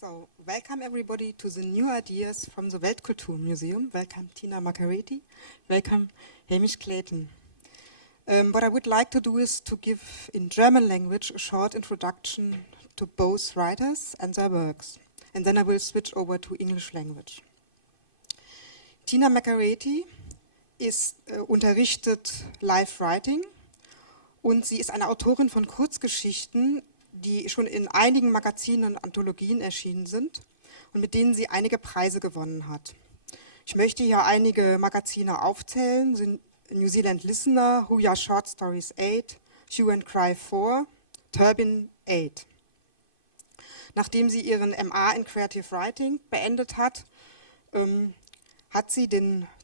So, welcome everybody to the new ideas from the Weltkulturen Museum. Welcome Tina Makereti. Welcome Hamish, Clayton. What I would like to do is to give in German language a short introduction to both writers and their works. And then I will switch over to English language. Tina Makereti unterrichtet Live Writing und sie ist eine Autorin von Kurzgeschichten, die schon in einigen Magazinen und Anthologien erschienen sind und mit denen sie einige Preise gewonnen hat. Ich möchte hier einige Magazine aufzählen, sind New Zealand Listener, Who Ya Short Stories 8, Hue and Cry 4, Turbine 8. Nachdem sie ihren MA in Creative Writing beendet hat, hat sie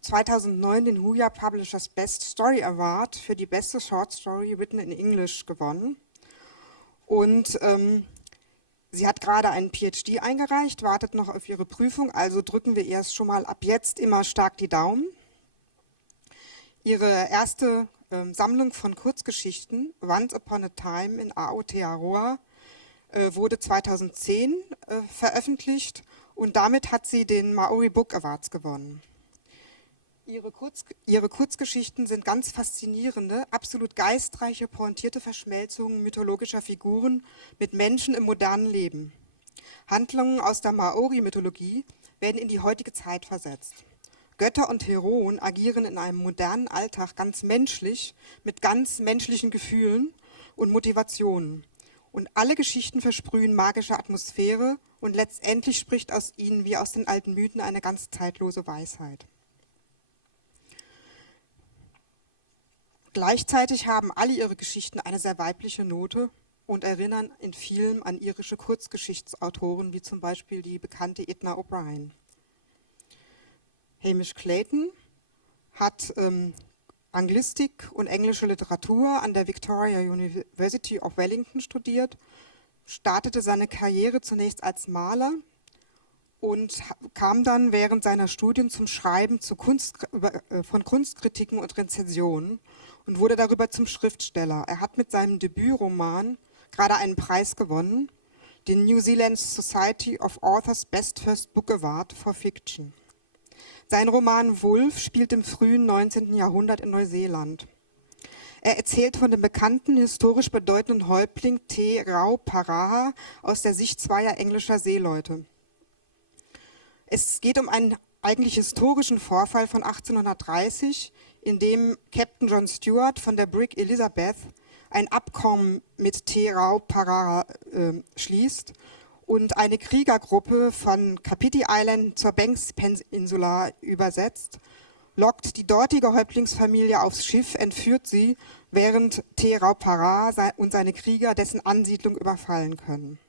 2009 den Who Ya Publishers Best Story Award für die beste Short Story written in English gewonnen. Und sie hat gerade einen PhD eingereicht, wartet noch auf ihre Prüfung, also drücken wir erst schon mal ab jetzt immer stark die Daumen. Ihre erste Sammlung von Kurzgeschichten, Once Upon a Time in Aotearoa, wurde 2010 veröffentlicht und damit hat sie den Maori Book Awards gewonnen. Ihre Kurzgeschichten sind ganz faszinierende, absolut geistreiche, pointierte Verschmelzungen mythologischer Figuren mit Menschen im modernen Leben. Handlungen aus der Maori-Mythologie werden in die heutige Zeit versetzt. Götter und Heroen agieren in einem modernen Alltag ganz menschlich, mit ganz menschlichen Gefühlen und Motivationen. Und alle Geschichten versprühen magische Atmosphäre und letztendlich spricht aus ihnen wie aus den alten Mythen eine ganz zeitlose Weisheit. Gleichzeitig haben alle ihre Geschichten eine sehr weibliche Note und erinnern in vielen an irische Kurzgeschichtsautoren, wie zum Beispiel die bekannte Edna O'Brien. Hamish Clayton hat Anglistik und englische Literatur an der Victoria University of Wellington studiert, startete seine Karriere zunächst als Maler und kam dann während seiner Studien zum Schreiben von Kunstkritiken und Rezensionen und wurde darüber zum Schriftsteller. Er hat mit seinem Debütroman gerade einen Preis gewonnen, den New Zealand Society of Authors Best First Book Award for Fiction. Sein Roman Wolf spielt im frühen 19. Jahrhundert in Neuseeland. Er erzählt von dem bekannten, historisch bedeutenden Häuptling Te Rao Paraha aus der Sicht zweier englischer Seeleute. Es geht um einen eigentlich historischen Vorfall von 1830, in dem Captain John Stewart von der Brig Elizabeth ein Abkommen mit Te Rao Paraha schließt und eine Kriegergruppe von Kapiti Island zur Banks Peninsula übersetzt, lockt die dortige Häuptlingsfamilie aufs Schiff, entführt sie, während Te Rao Paraha und seine Krieger dessen Ansiedlung überfallen können.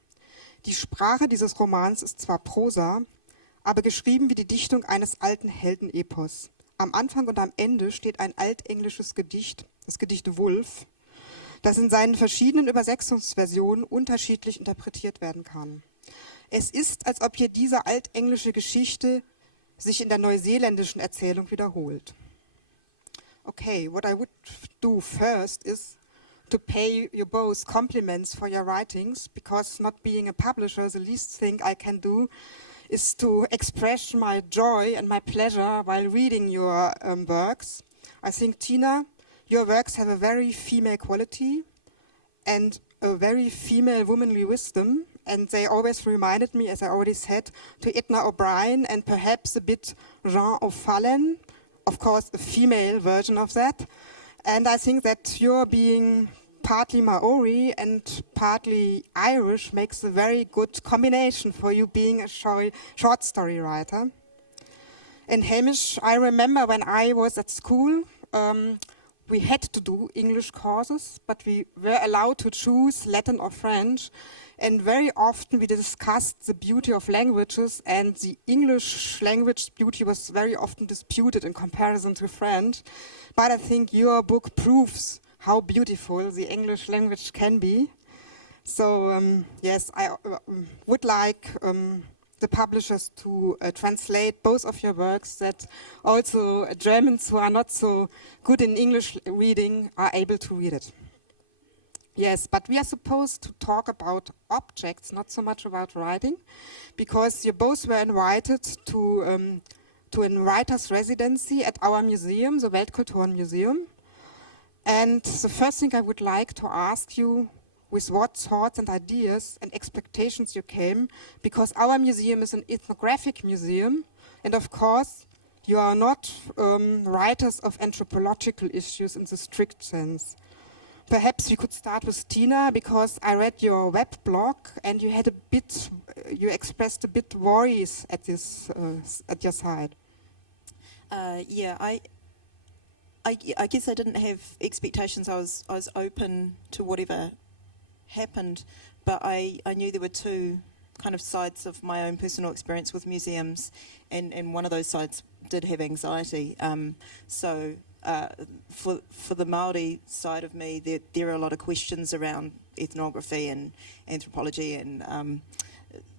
Die Sprache dieses Romans ist zwar Prosa, aber geschrieben wie die Dichtung eines alten Heldenepos. Am Anfang und am Ende steht ein altenglisches Gedicht, das Gedicht Wolf, das in seinen verschiedenen Übersetzungsversionen unterschiedlich interpretiert werden kann. Es ist, als ob hier diese altenglische Geschichte sich in der neuseeländischen Erzählung wiederholt. Okay, what I would do first is to pay you both compliments for your writings, because not being a publisher, the least thing I can do is to express my joy and my pleasure while reading your works. I think, Tina, your works have a very female quality and a very female womanly wisdom, and they always reminded me, as I already said, to Edna O'Brien and perhaps a bit Jean O'Fallon, of course a female version of that. And I think that your being partly Maori and partly Irish makes a very good combination for you being a short story writer. And Hamish, I remember when I was at school, we had to do English courses, but we were allowed to choose Latin or French. And very often we discussed the beauty of languages, and the English language beauty was very often disputed in comparison to French. But I think your book proves how beautiful the English language can be. So yes, I would like the publishers to translate both of your works, that also Germans who are not so good in English reading are able to read it. Yes, but we are supposed to talk about objects, not so much about writing, because you both were invited to a writer's residency at our museum, the Weltkulturen Museum. And the first thing I would like to ask you, with what thoughts and ideas and expectations you came, because our museum is an ethnographic museum, and of course, you are not writers of anthropological issues in the strict sense. Perhaps we could start with Tina, because I read your web blog and you had you expressed a bit worries at this at your side. Yeah, I guess I didn't have expectations. I was open to whatever happened, but I knew there were two kind of sides of my own personal experience with museums, and one of those sides did have anxiety. So for the Māori side of me, there are a lot of questions around ethnography and anthropology, and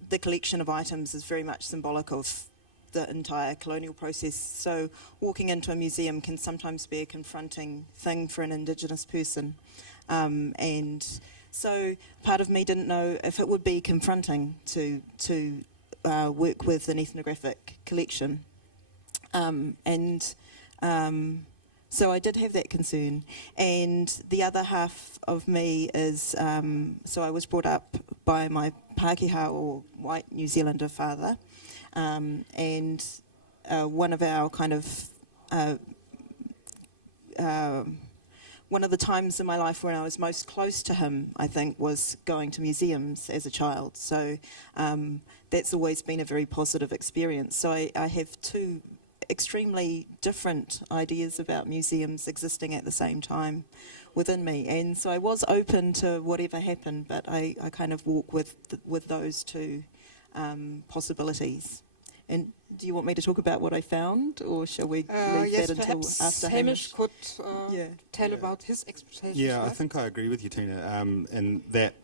the collection of items is very much symbolic of the entire colonial process. So walking into a museum can sometimes be a confronting thing for an Indigenous person. And so part of me didn't know if it would be confronting to work with an ethnographic collection. So I did have that concern. And the other half of me is, so I was brought up by my Pākehā or white New Zealander father. And one of our kind of one of the times in my life when I was most close to him, I think, was going to museums as a child. So that's always been a very positive experience. So I have two extremely different ideas about museums existing at the same time within me. And so I was open to whatever happened, but I kind of walk with those two possibilities. And do you want me to talk about what I found, or shall we leave yes, that until after Hamish could tell Yeah. about his expectations. Yeah, right? I think I agree with you, Tina, and that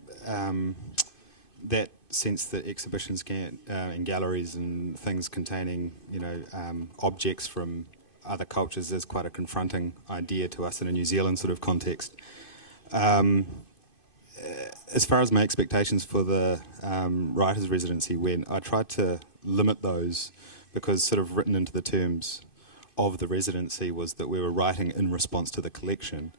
that sense that exhibitions can in galleries and things containing, objects from other cultures is quite a confronting idea to us in a New Zealand sort of context. As far as my expectations for the writer's residency went, I tried to limit those, because sort of written into the terms of the residency was that we were writing in response to the collection,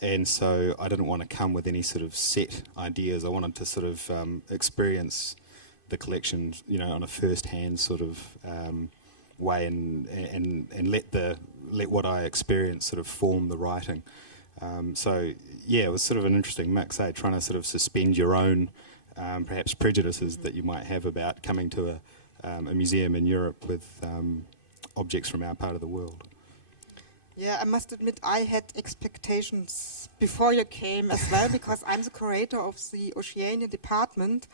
and so I didn't want to come with any sort of set ideas. I wanted to sort of experience the collection, on a first-hand sort of way, and let what I experienced sort of form the writing. So yeah, it was sort of an interesting mix, trying to sort of suspend your own perhaps prejudices that you might have about coming to a museum in Europe with objects from our part of the world. Yeah, I must admit I had expectations before you came as well, because I'm the curator of the Oceanic department,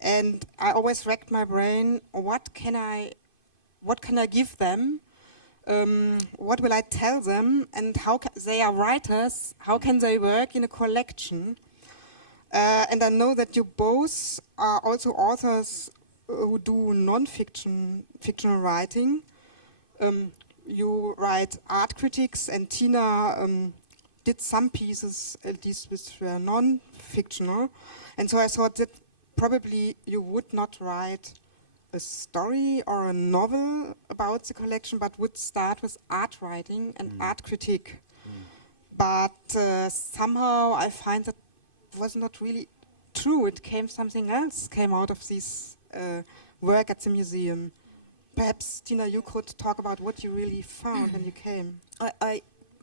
and I always racked my brain, what can I give them? What will I tell them? And how they are writers, how can they work in a collection? And I know that you both are also authors who do fictional writing. You write art critics, and Tina did some pieces, at least which were non-fictional. And so I thought that probably you would not write a story or a novel about the collection, but would start with art writing and art critique. But somehow I find that was not really true. Something else came out of this work at the museum. Perhaps, Tina, you could talk about what you really found when you came. I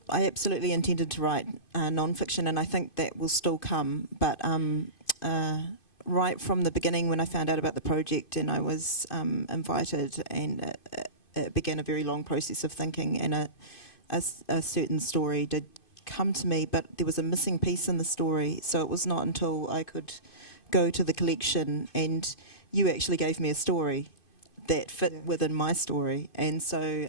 absolutely intended to write non-fiction, and I think that will still come. But right from the beginning, when I found out about the project and I was invited, and it began a very long process of thinking, and a certain story did come to me, but there was a missing piece in the story. So it was not until I could go to the collection and you actually gave me a story that fit within my story. And so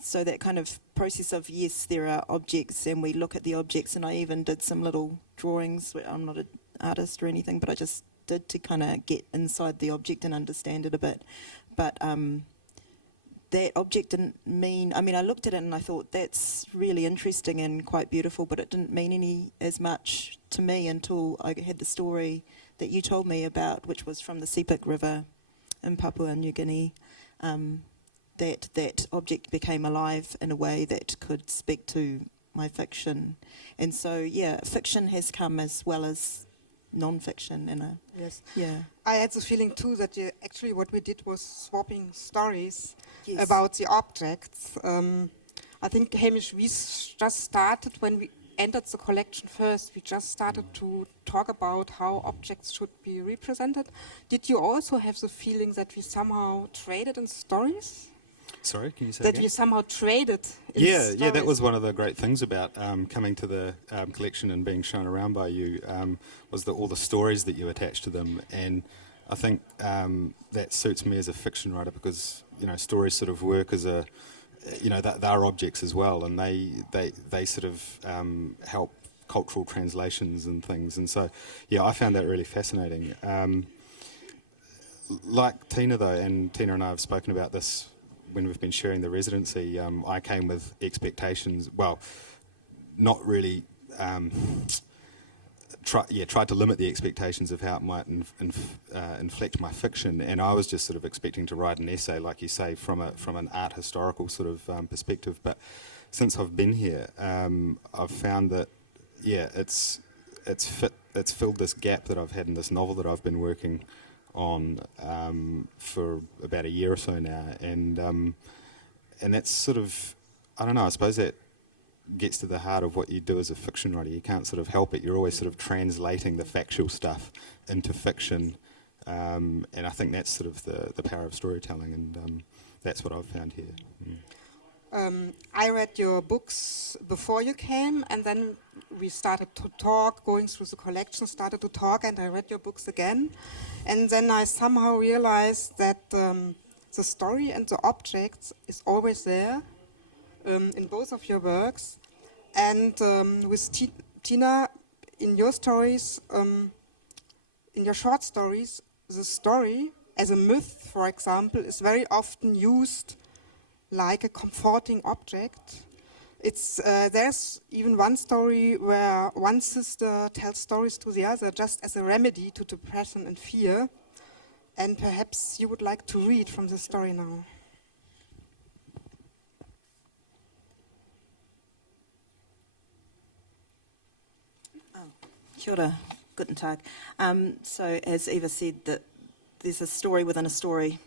so that kind of process of, yes, there are objects and we look at the objects, and I even did some little drawings. I'm not an artist or anything, but I just did to kind of get inside the object and understand it a bit. But that object didn't mean, I mean, I looked at it and I thought, that's really interesting and quite beautiful, but it didn't mean any as much to me until I had the story that you told me about, which was from the Sepik River in Papua New Guinea. That object became alive in a way that could speak to my fiction. And so, yeah, fiction has come as well as non-fiction. Yes. Yeah. I had the feeling too that actually what we did was swapping stories Yes. about the objects. I think, Hamish, we just started when we entered the collection first. We just started to talk about how objects should be represented. Did you also have the feeling that we somehow traded in stories? Sorry, can you say That again? we somehow traded in stories? Yeah, that was one of the great things about coming to the collection and being shown around by you, was all the stories that you attach to them. And I think that suits me as a fiction writer because, stories sort of work as a, they're objects as well, and they sort of help cultural translations and things. And so, yeah, I found that really fascinating. Like Tina, though, and Tina and I have spoken about this when we've been sharing the residency, I came with expectations, well, not really, tried to limit the expectations of how it might inflect my fiction, and I was just sort of expecting to write an essay, like you say, from an art historical sort of perspective. But since I've been here, I've found that, it's filled this gap that I've had in this novel that I've been working on for about a year or so now, and that's sort of, I don't know, I suppose that gets to the heart of what you do as a fiction writer. You can't sort of help it. You're always sort of translating the factual stuff into fiction, and I think that's sort of the power of storytelling, and that's what I've found here. I read your books before you came, and then we started to talk, going through the collection, started to talk, and I read your books again. And then I somehow realized that the story and the objects is always there in both of your works. And with Tina, in your stories, in your short stories, the story as a myth, for example, is very often used like a comforting object. There's even one story where one sister tells stories to the other just as a remedy to depression and fear. And perhaps you would like to read from the story now. Kia ora, guten Tag. So as Eva said, that there's a story within a story,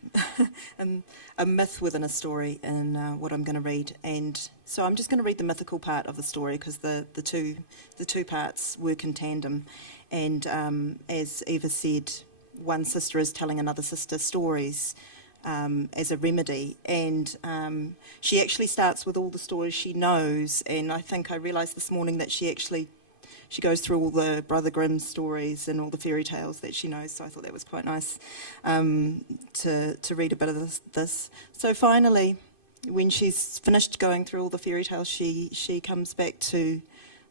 a myth within a story in what I'm going to read. And so I'm just going to read the mythical part of the story because the two parts work in tandem. And as Eva said, one sister is telling another sister stories as a remedy. And she actually starts with all the stories she knows. And I think I realised this morning that she goes through all the Brother Grimm stories and all the fairy tales that she knows, so I thought that was quite nice to read a bit of this. So finally, when she's finished going through all the fairy tales, she comes back to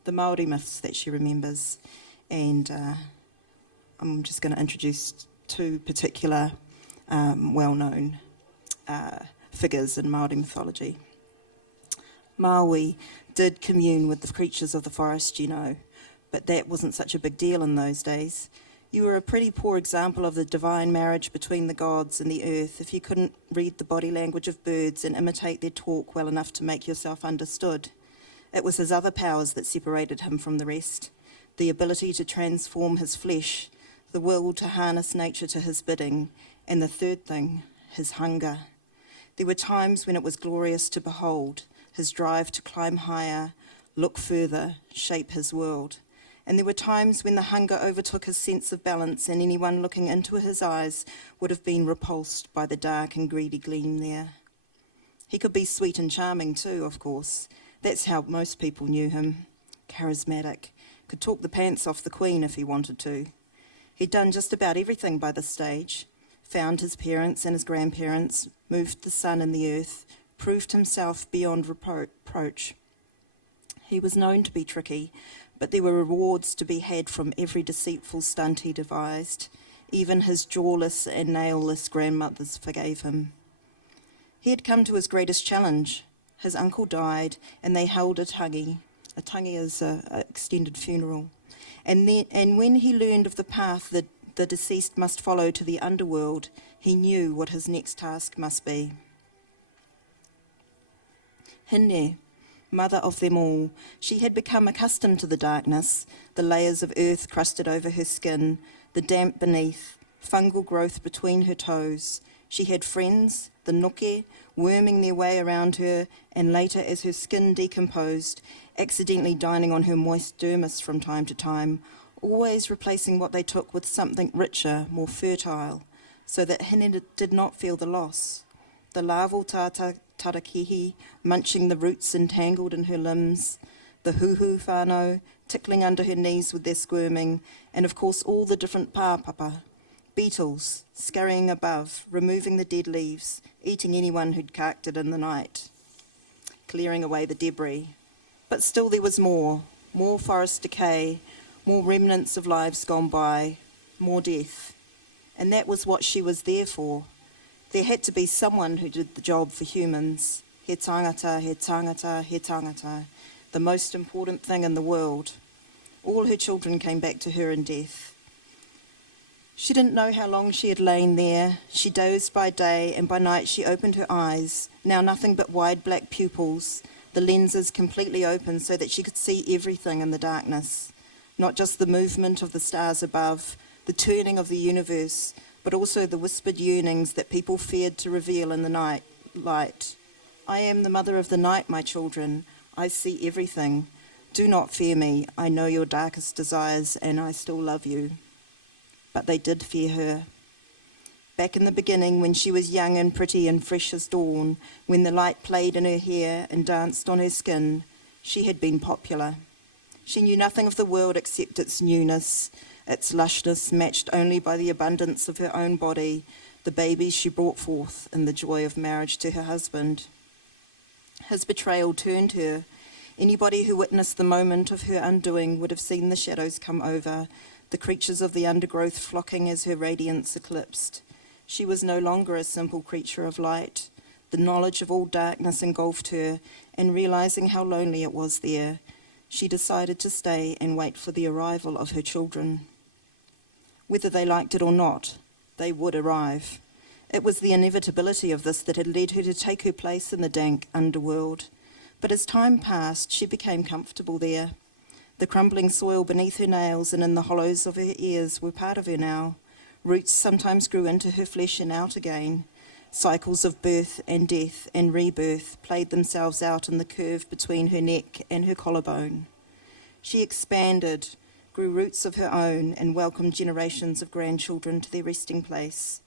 the Māori myths that she remembers, and I'm just going to introduce two particular well-known figures in Māori mythology. Maui did commune with the creatures of the forest, but that wasn't such a big deal in those days. You were a pretty poor example of the divine marriage between the gods and the earth if you couldn't read the body language of birds and imitate their talk well enough to make yourself understood. It was his other powers that separated him from the rest, the ability to transform his flesh, the will to harness nature to his bidding, and the third thing, his hunger. There were times when it was glorious to behold, his drive to climb higher, look further, shape his world. And there were times when the hunger overtook his sense of balance, and anyone looking into his eyes would have been repulsed by the dark and greedy gleam there. He could be sweet and charming too, of course. That's how most people knew him. Charismatic. Could talk the pants off the Queen if he wanted to. He'd done just about everything by this stage. Found his parents and his grandparents, moved the sun and the earth, proved himself beyond reproach. He was known to be tricky, but there were rewards to be had from every deceitful stunt he devised. Even his jawless and nailless grandmothers forgave him. He had come to his greatest challenge. His uncle died, and they held a tangi. A tangi is an extended funeral. And when he learned of the path that the deceased must follow to the underworld, he knew what his next task must be. Hine, mother of them all, she had become accustomed to the darkness, the layers of earth crusted over her skin, the damp beneath, fungal growth between her toes. She had friends, the nuke, worming their way around her, and later, as her skin decomposed, accidentally dining on her moist dermis from time to time, always replacing what they took with something richer, more fertile, so that Hine did not feel the loss. The larval tarakihi, munching the roots entangled in her limbs, the huhu whānau, tickling under her knees with their squirming, and of course all the different pāpapa, beetles, scurrying above, removing the dead leaves, eating anyone who'd carked it in the night, clearing away the debris. But still there was more forest decay, more remnants of lives gone by, more death. And that was what she was there for. There had to be someone who did the job for humans. He tangata, he tangata, he tangata, the most important thing in the world. All her children came back to her in death. She didn't know how long she had lain there. She dozed by day, and by night she opened her eyes, now nothing but wide black pupils, the lenses completely open so that she could see everything in the darkness, not just the movement of the stars above, the turning of the universe, but also the whispered yearnings that people feared to reveal in the night light. I am the mother of the night, my children. I see everything. Do not fear me. I know your darkest desires, and I still love you. But they did fear her. Back in the beginning, when she was young and pretty and fresh as dawn, when the light played in her hair and danced on her skin, she had been popular. She knew nothing of the world except its newness, its lushness matched only by the abundance of her own body, the babies she brought forth, and the joy of marriage to her husband. His betrayal turned her. Anybody who witnessed the moment of her undoing would have seen the shadows come over, the creatures of the undergrowth flocking as her radiance eclipsed. She was no longer a simple creature of light. The knowledge of all darkness engulfed her, and realizing how lonely it was there, she decided to stay and wait for the arrival of her children. Whether they liked it or not, they would arrive. It was the inevitability of this that had led her to take her place in the dank underworld. But as time passed, she became comfortable there. The crumbling soil beneath her nails and in the hollows of her ears were part of her now. Roots sometimes grew into her flesh and out again. Cycles of birth and death and rebirth played themselves out in the curve between her neck and her collarbone. She expanded, grew roots of her own, and welcomed generations of grandchildren to their resting place.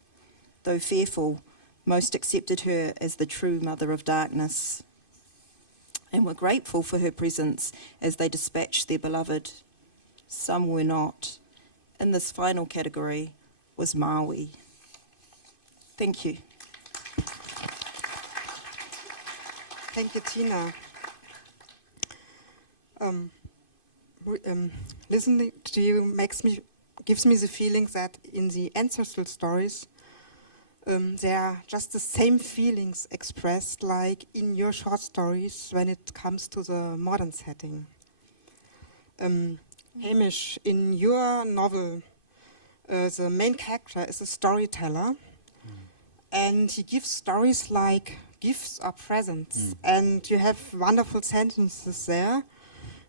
Though fearful, most accepted her as the true mother of darkness, and were grateful for her presence as they dispatched their beloved. Some were not. In this final category was Maui. Thank you. Thank you, Tina. Listening to you gives me the feeling that in the ancestral stories, there are just the same feelings expressed like in your short stories when it comes to the modern setting. Hamish, in your novel, the main character is a storyteller, and he gives stories like gifts or presents, and you have wonderful sentences there,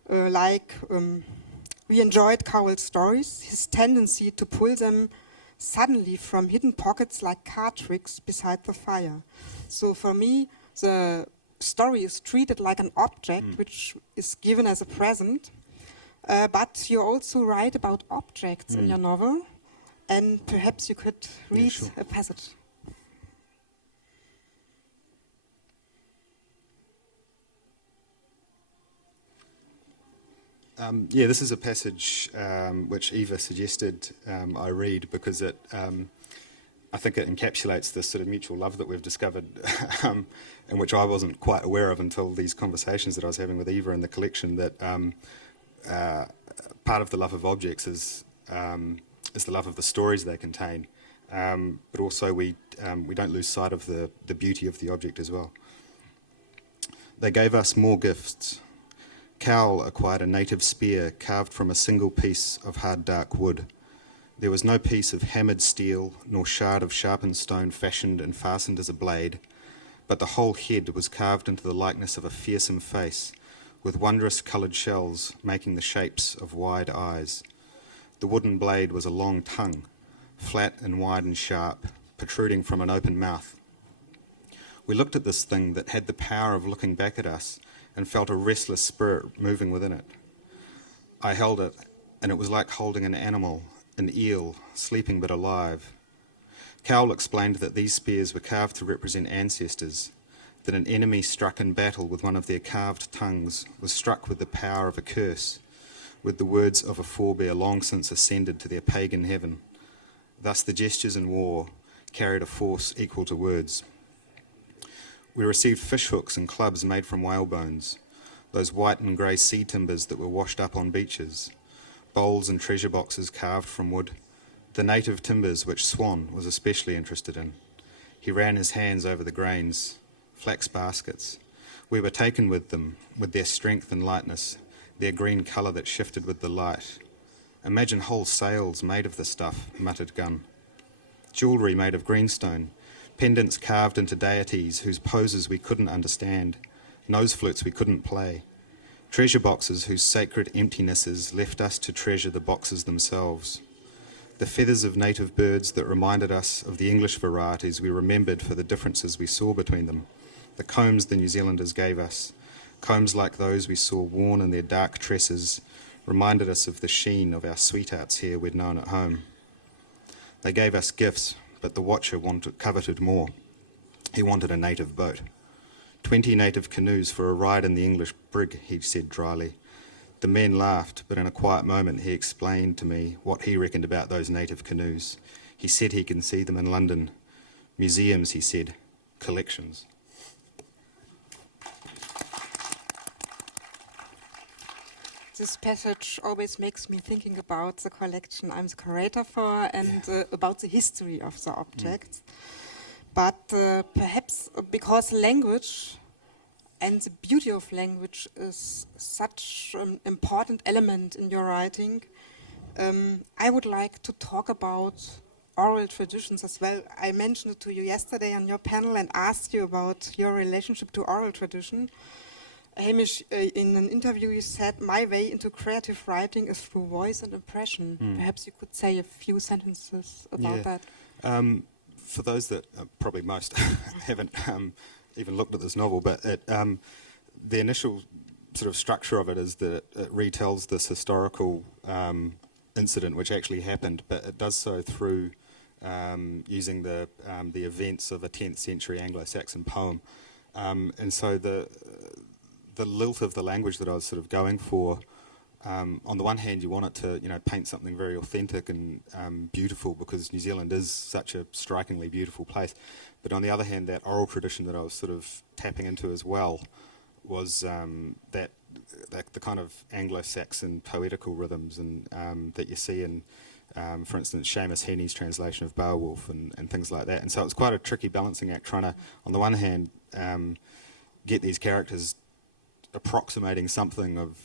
we enjoyed Carol's stories, his tendency to pull them suddenly from hidden pockets like card tricks beside the fire. So for me, the story is treated like an object which is given as a present, but you also write about objects in your novel, and perhaps you could read a passage. This is a passage which Eva suggested I read because it, I think it encapsulates this sort of mutual love that we've discovered, and which I wasn't quite aware of until these conversations that I was having with Eva in the collection, that part of the love of objects is the love of the stories they contain. but also we don't lose sight of the beauty of the object as well. They gave us more gifts. Cowell acquired a native spear carved from a single piece of hard dark wood. There was no piece of hammered steel, nor shard of sharpened stone fashioned and fastened as a blade, but the whole head was carved into the likeness of a fearsome face, with wondrous coloured shells making the shapes of wide eyes. The wooden blade was a long tongue, flat and wide and sharp, protruding from an open mouth. We looked at this thing that had the power of looking back at us and felt a restless spirit moving within it. I held it, and it was like holding an animal, an eel, sleeping but alive. Cowell explained that these spears were carved to represent ancestors, that an enemy struck in battle with one of their carved tongues was struck with the power of a curse, with the words of a forebear long since ascended to their pagan heaven. Thus the gestures in war carried a force equal to words. We received fish hooks and clubs made from whale bones, those white and grey sea timbers that were washed up on beaches, bowls and treasure boxes carved from wood, the native timbers which Swan was especially interested in. He ran his hands over the grains, flax baskets. We were taken with them, with their strength and lightness, their green colour that shifted with the light. Imagine whole sails made of the stuff, muttered Gunn. Jewellery made of greenstone, pendants carved into deities whose poses we couldn't understand, nose flutes we couldn't play, treasure boxes whose sacred emptinesses left us to treasure the boxes themselves. The feathers of native birds that reminded us of the English varieties we remembered for the differences we saw between them, the combs the New Zealanders gave us, combs like those we saw worn in their dark tresses, reminded us of the sheen of our sweethearts here we'd known at home. They gave us gifts, but the watcher coveted more. He wanted a native boat. 20 native canoes for a ride in the English brig, he said dryly. The men laughed, but in a quiet moment he explained to me what he reckoned about those native canoes. He said he can see them in London. Museums, he said, collections. This passage always makes me thinking about the collection I'm the curator for and about the history of the objects. But perhaps because language and the beauty of language is such an important element in your writing, I would like to talk about oral traditions as well. I mentioned it to you yesterday on your panel and asked you about your relationship to oral tradition. Hamish, in an interview, you said, my way into creative writing is through voice and impression. Perhaps you could say a few sentences about that. For those that, probably most, haven't even looked at this novel, but the initial sort of structure of it is that it retells this historical incident which actually happened, but it does so through using the events of a 10th century Anglo-Saxon poem. And so the lilt of the language that I was sort of going for, on the one hand you want it to paint something very authentic and beautiful, because New Zealand is such a strikingly beautiful place, but on the other hand that oral tradition that I was sort of tapping into as well was that the kind of Anglo-Saxon poetical rhythms and that you see in for instance Seamus Heaney's translation of Beowulf and things like that. And so it was quite a tricky balancing act, trying to on the one hand get these characters approximating something of,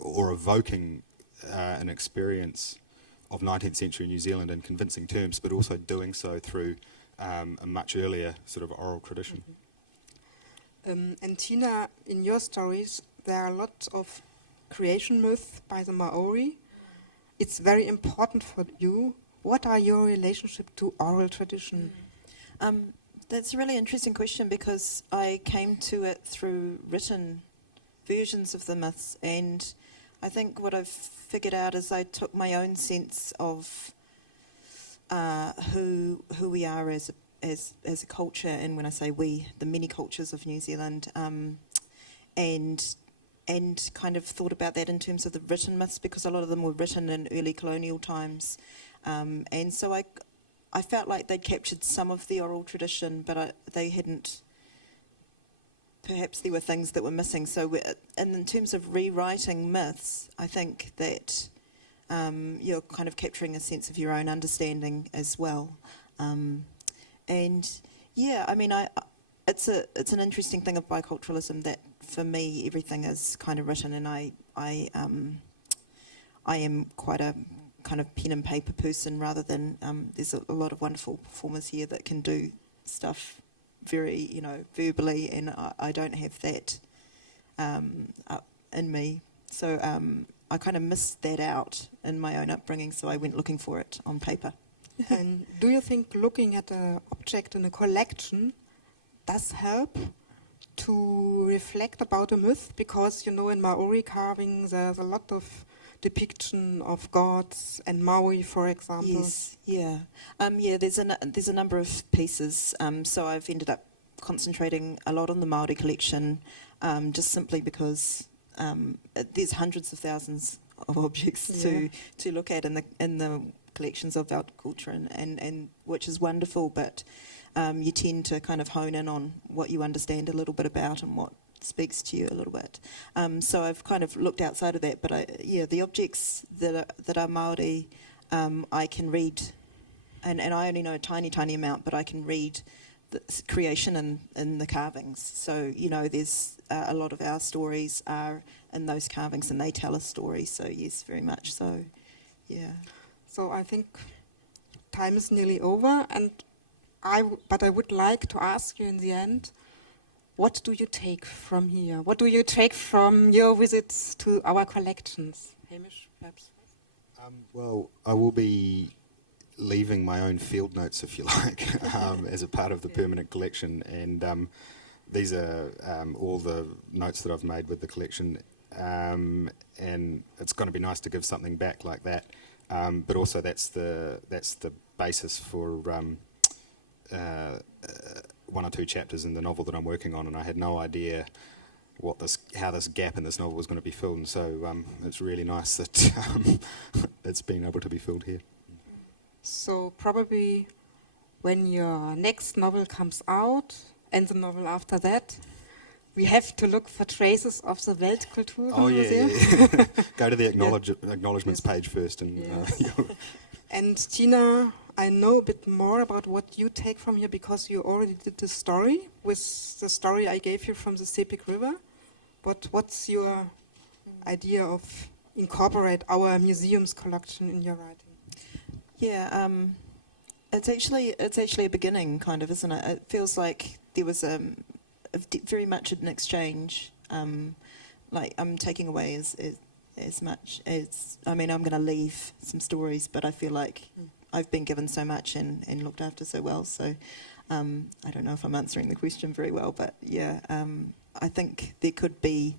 or evoking an experience of 19th century New Zealand in convincing terms, but also doing so through a much earlier sort of oral tradition. And Tina, in your stories, there are lots of creation myths by the Maori. It's very important for you. What are your relationship to oral tradition? That's a really interesting question, because I came to it through written versions of the myths, and I think what I've figured out is I took my own sense of who we are as a culture, and when I say we, the many cultures of New Zealand, and kind of thought about that in terms of the written myths, because a lot of them were written in early colonial times, and so I felt like they'd captured some of the oral tradition, but they hadn't. Perhaps there were things that were missing. So in terms of rewriting myths, I think that you're kind of capturing a sense of your own understanding as well. And yeah, I mean, it's an interesting thing of biculturalism that for me everything is kind of written, and I am quite a kind of pen and paper person rather than there's a lot of wonderful performers here that can do stuff very, verbally, and I don't have that in me. So I kind of missed that out in my own upbringing, so I went looking for it on paper. And do you think looking at an object in a collection does help to reflect about a myth? Because, in Maori carving there's a lot of depiction of gods and Maui, for example. Yes, yeah. There's a number of pieces. So I've ended up concentrating a lot on the Māori collection, just simply because there's hundreds of thousands of objects to look at in the collections of Weltkulturen, and which is wonderful, but you tend to kind of hone in on what you understand a little bit about and what speaks to you a little bit. So I've kind of looked outside of that, but the objects that are Māori, I can read, and I only know a tiny amount, but I can read the creation in the carvings. So, there's a lot of our stories are in those carvings, and they tell a story. So yes, very much so, yeah. So I think time is nearly over, but I would like to ask you in the end, what do you take from here? What do you take from your visits to our collections? Hamish, perhaps? Well, I will be leaving my own field notes, if you like, as a part of the permanent collection. And these are all the notes that I've made with the collection. And it's going to be nice to give something back like that. But also that's the basis for one or two chapters in the novel that I'm working on, and I had no idea how this gap in this novel was going to be filled, and so it's really nice that it's been able to be filled here. So probably when your next novel comes out, and the novel after that, we have to look for traces of the Weltkulturen Museum. Yeah. Go to the acknowledgements page first. And Tina, I know a bit more about what you take from here because you already did the story with the story I gave you from the Sepik River. But what's your idea of incorporate our museum's collection in your writing? Yeah, it's actually a beginning, kind of, isn't it? It feels like there was very much an exchange. Like I'm taking away as much as, I'm going to leave some stories, but I feel like I've been given so much and looked after so well. So I don't know if I'm answering the question very well, but yeah, I think there could be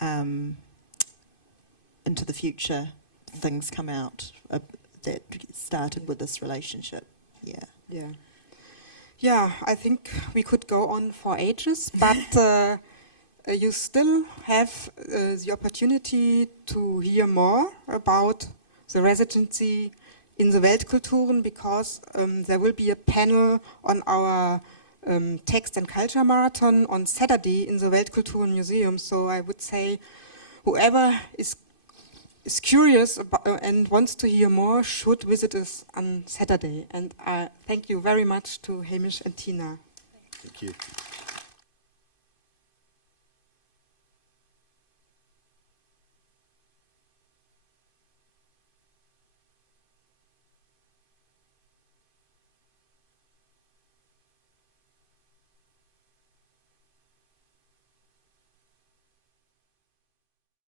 into the future things come out that started with this relationship. Yeah, I think we could go on for ages, but you still have the opportunity to hear more about the residency in the Weltkulturen, because there will be a panel on our Text and Culture Marathon on Saturday in the Weltkulturen Museum. So I would say whoever is curious about, and wants to hear more should visit us on Saturday. And thank you very much to Hamish and Tina. Thank you.